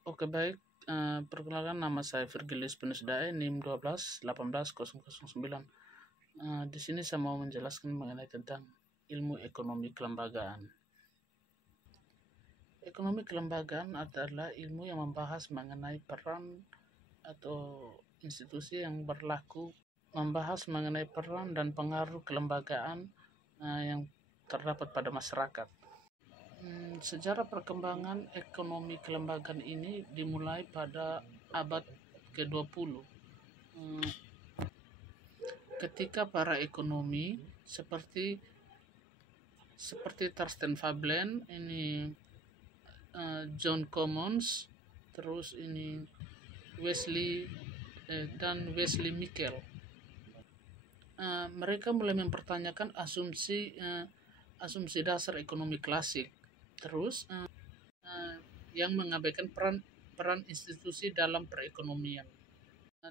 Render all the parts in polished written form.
Oke baik, perkenalkan nama saya Virgilius Penusdae, NIM 1218009. Di sini saya mau menjelaskan mengenai tentang ilmu ekonomi kelembagaan. Ekonomi kelembagaan adalah ilmu yang membahas mengenai peran atau institusi yang berlaku, membahas mengenai peran dan pengaruh kelembagaan yang terdapat pada masyarakat. Sejarah perkembangan ekonomi kelembagaan ini dimulai pada abad ke-20, ketika para ekonomi seperti Thorsten Veblen, John Commons, terus Wesley dan Wesley Michel, mereka mulai mempertanyakan asumsi dasar ekonomi klasik, terus yang mengabaikan peran institusi dalam perekonomian.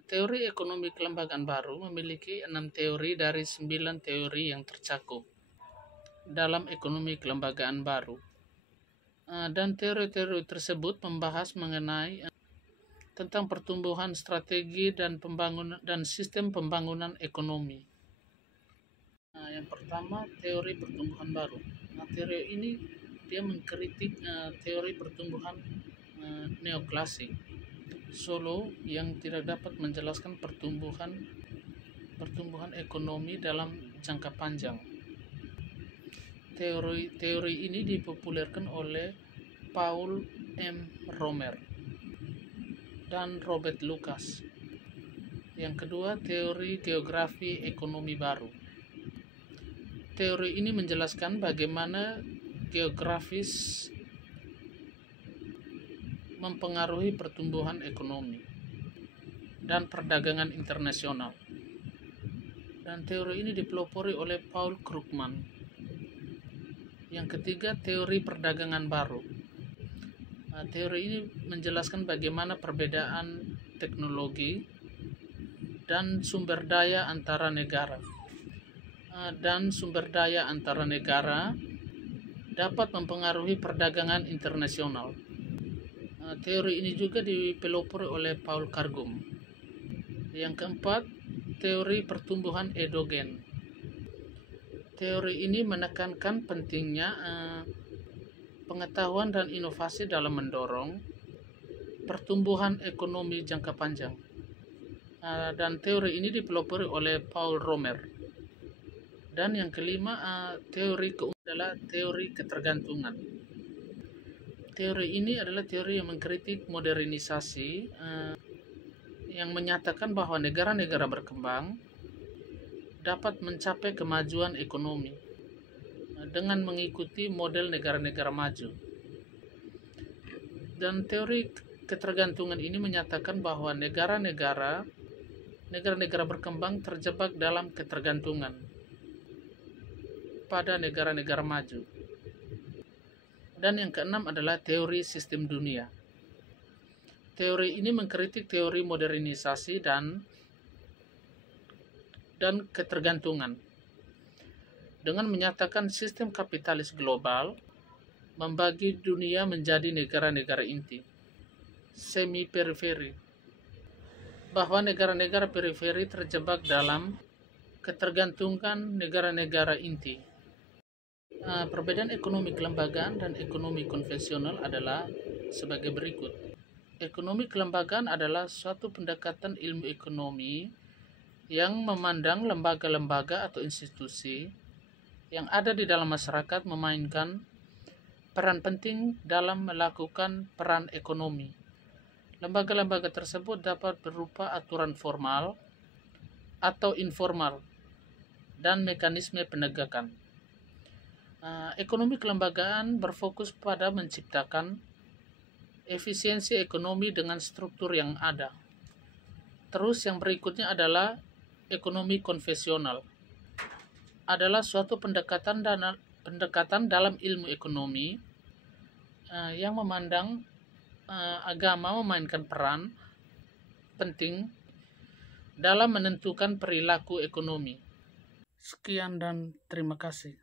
Teori ekonomi kelembagaan baru memiliki 6 teori dari 9 teori yang tercakup dalam ekonomi kelembagaan baru. Dan teori-teori tersebut membahas mengenai tentang pertumbuhan, strategi dan sistem pembangunan ekonomi. Yang pertama, teori pertumbuhan baru. Teori ini dia mengkritik teori pertumbuhan neoklasik Solo yang tidak dapat menjelaskan pertumbuhan ekonomi dalam jangka panjang. Teori ini dipopulerkan oleh Paul M. Romer dan Robert Lucas. Yang kedua, teori geografi ekonomi baru. Teori ini menjelaskan bagaimana geografis mempengaruhi pertumbuhan ekonomi dan perdagangan internasional. Dan teori ini dipelopori oleh Paul Krugman. Yang ketiga, teori perdagangan baru. Teori ini menjelaskan bagaimana perbedaan teknologi dan sumber daya antara negara dapat mempengaruhi perdagangan internasional. Teori ini juga dipelopori oleh Paul Cargum. Yang keempat, teori pertumbuhan endogen. Teori ini menekankan pentingnya pengetahuan dan inovasi dalam mendorong pertumbuhan ekonomi jangka panjang. Dan teori ini dipelopori oleh Paul Romer. Dan yang kelima, teori adalah teori ketergantungan. Teori ini adalah teori yang mengkritik modernisasi yang menyatakan bahwa negara-negara berkembang dapat mencapai kemajuan ekonomi dengan mengikuti model negara-negara maju. Dan teori ketergantungan ini menyatakan bahwa negara-negara berkembang terjebak dalam ketergantungan pada negara-negara maju. Dan yang keenam adalah teori sistem dunia. Teori ini mengkritik teori modernisasi dan ketergantungan dengan menyatakan sistem kapitalis global membagi dunia menjadi negara-negara inti, semi-periferi, bahwa negara-negara periferi terjebak dalam ketergantungan negara-negara inti. Perbedaan ekonomi kelembagaan dan ekonomi konvensional adalah sebagai berikut. Ekonomi kelembagaan adalah suatu pendekatan ilmu ekonomi yang memandang lembaga-lembaga atau institusi yang ada di dalam masyarakat memainkan peran penting dalam melakukan peran ekonomi. Lembaga-lembaga tersebut dapat berupa aturan formal atau informal dan mekanisme penegakan. Ekonomi kelembagaan berfokus pada menciptakan efisiensi ekonomi dengan struktur yang ada. Terus yang berikutnya adalah ekonomi konvensional. Adalah suatu pendekatan dalam ilmu ekonomi yang memandang agama memainkan peran penting dalam menentukan perilaku ekonomi. Sekian dan terima kasih.